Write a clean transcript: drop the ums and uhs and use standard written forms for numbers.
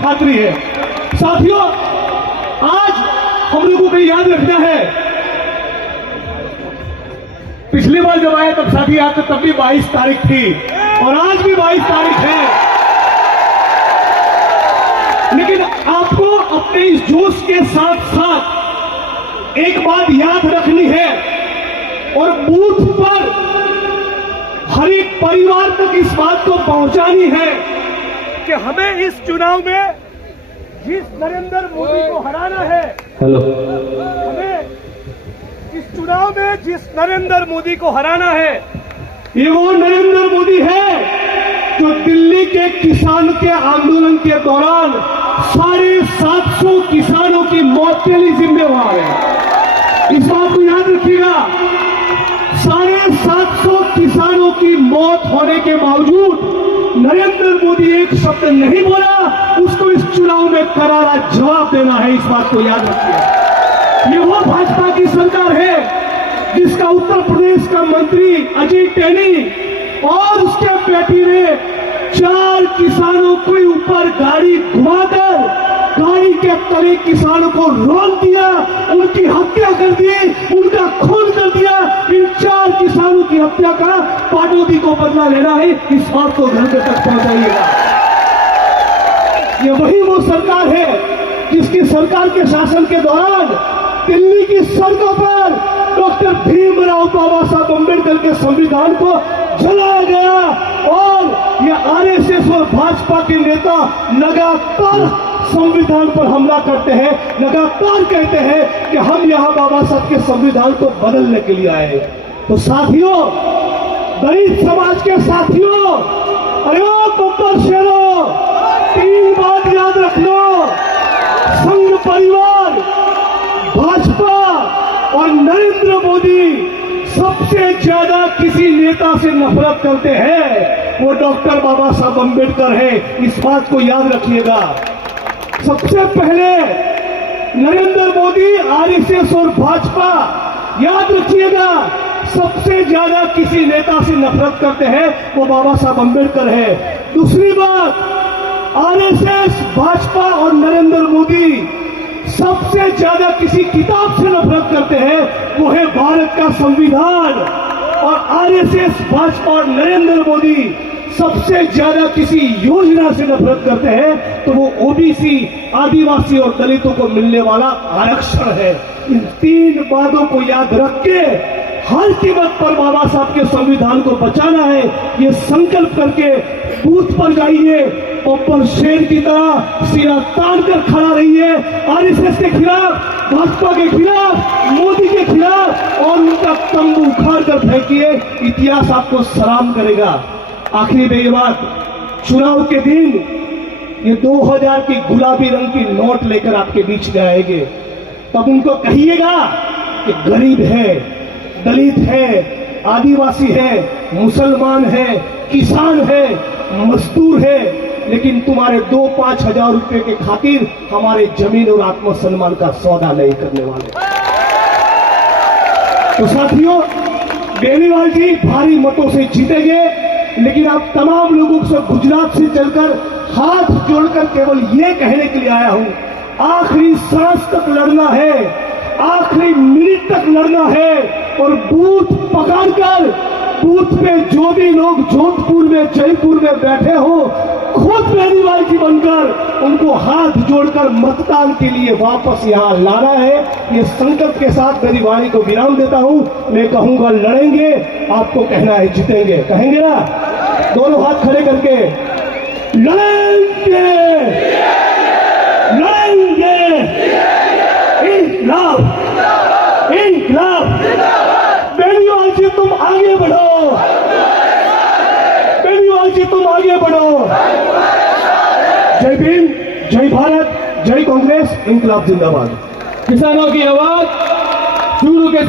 खातरी है। साथियों, आज हम लोगों को याद रखना है, पिछली बार जब आए तब साथी आते तब भी 22 तारीख थी और आज भी 22 तारीख है, लेकिन आपको अपने इस जोश के साथ साथ एक बात याद रखनी है और बूथ पर हर एक परिवार तक इस बात को पहुंचानी है कि हमें इस चुनाव में जिस नरेंद्र मोदी को हराना है, हमें इस चुनाव में जिस नरेंद्र मोदी को हराना है, ये वो नरेंद्र मोदी है जो दिल्ली के किसान के आंदोलन के दौरान 750 किसानों की मौत के लिए जिम्मेवार है। इस बात को याद रखिएगा, 750 किसानों की मौत होने के बावजूद नरेंद्र मोदी एक शब्द नहीं बोला, उसको इस चुनाव में करारा जवाब देना है। इस बात को याद रखिए। ये वो भाजपा की सरकार है जिसका उत्तर प्रदेश का मंत्री अजय टेनी और उसके बेटी ने 4 किसानों के ऊपर गाड़ी घुमाकर गाड़ी के तले किसानों को रोक दिया, उनकी हत्या कर दी, उनका खून कर दिया। इन 4 किसानों की हत्या का पाटौदी को बदला लेना है। इस बात को घर तक पहुंचाइएगा। ये वही वो सरकार है जिसकी सरकार के शासन के दौरान दिल्ली की सड़कों पर डॉक्टर भीमराव बाबा साहब अम्बेडकर के संविधान को जलाया गया और ये आरएसएस और भाजपा के नेता लगातार संविधान पर हमला करते हैं, लगातार कहते हैं कि हम यहाँ बाबा साहब के संविधान को बदलने के लिए आए। तो साथियों, दलित समाज के साथियों, अरे बब्बर शेरों, 3 बात याद रख लो। संघ परिवार, भाजपा और नरेंद्र मोदी सबसे ज्यादा किसी नेता से नफरत करते हैं, वो डॉक्टर बाबा साहब अम्बेडकर है। इस बात को याद रखिएगा। सबसे पहले नरेंद्र मोदी, आरएसएस और भाजपा, याद रखिएगा, सबसे ज्यादा किसी नेता से नफरत करते हैं वो बाबा साहब अम्बेडकर है। दूसरी बात, आरएसएस, भाजपा और नरेंद्र मोदी सबसे ज्यादा किसी किताब से नफरत करते हैं वो है भारत का संविधान। और आरएसएस, भाजपा और नरेंद्र मोदी सबसे ज्यादा किसी योजना से नफरत करते हैं तो वो ओबीसी, आदिवासी और दलितों को मिलने वाला आरक्षण है। इन 3 बातों को याद रख के हर कीमत पर बाबा साहब के संविधान को बचाना है, ये संकल्प करके बूथ पर जाइए, ऊपर शेर की तरह सिरा तान कर खड़ा रहिए। आरएसएस के खिलाफ, भाजपा के खिलाफ, मोदी के खिलाफ और उनका तंबू उखाड़ कर फेंकिए। इतिहास आपको सलाम करेगा। आखिरी में ये बात, चुनाव के दिन ये 2000 की गुलाबी रंग की नोट लेकर आपके बीच में आएंगे, तब उनको कहिएगा कि गरीब है, दलित है, आदिवासी है, मुसलमान है, किसान है, मजदूर है, लेकिन तुम्हारे 2-5 हजार रुपए के खातिर हमारे जमीन और आत्मसम्मान का सौदा नहीं करने वाले। तो साथियों, बेनीवाल जी भारी मतों से जीतेंगे, लेकिन आप तमाम लोगों से गुजरात से चलकर हाथ जोड़कर केवल ये कहने के लिए आया हूं, आखिरी सांस तक लड़ना है, आखिरी मिनट तक लड़ना है और बूथ पकड़कर, बूथ में जो भी लोग जोधपुर में, जयपुर में बैठे हो, खुद बेनीवाल जी बनकर उनको हाथ जोड़कर मतदान के लिए वापस यहाँ लाना है। ये संकल्प के साथ मेरी वाणी को विराम देता हूँ। मैं कहूंगा लड़ेंगे, आपको कहना है जीतेंगे। कहेंगे ना? दोनों हाथ खड़े करके लड़ेंगे, लड़ेंगे, इनकलाब, इनकलाब। बेनीवाल जी तुम आगे बढ़ो, बेनीवाल जी तुम आगे बढ़ो। जय भीम, जय भारत, जय कांग्रेस, इनकलाब जिंदाबाद। किसानों की आवाज शुरू के साथ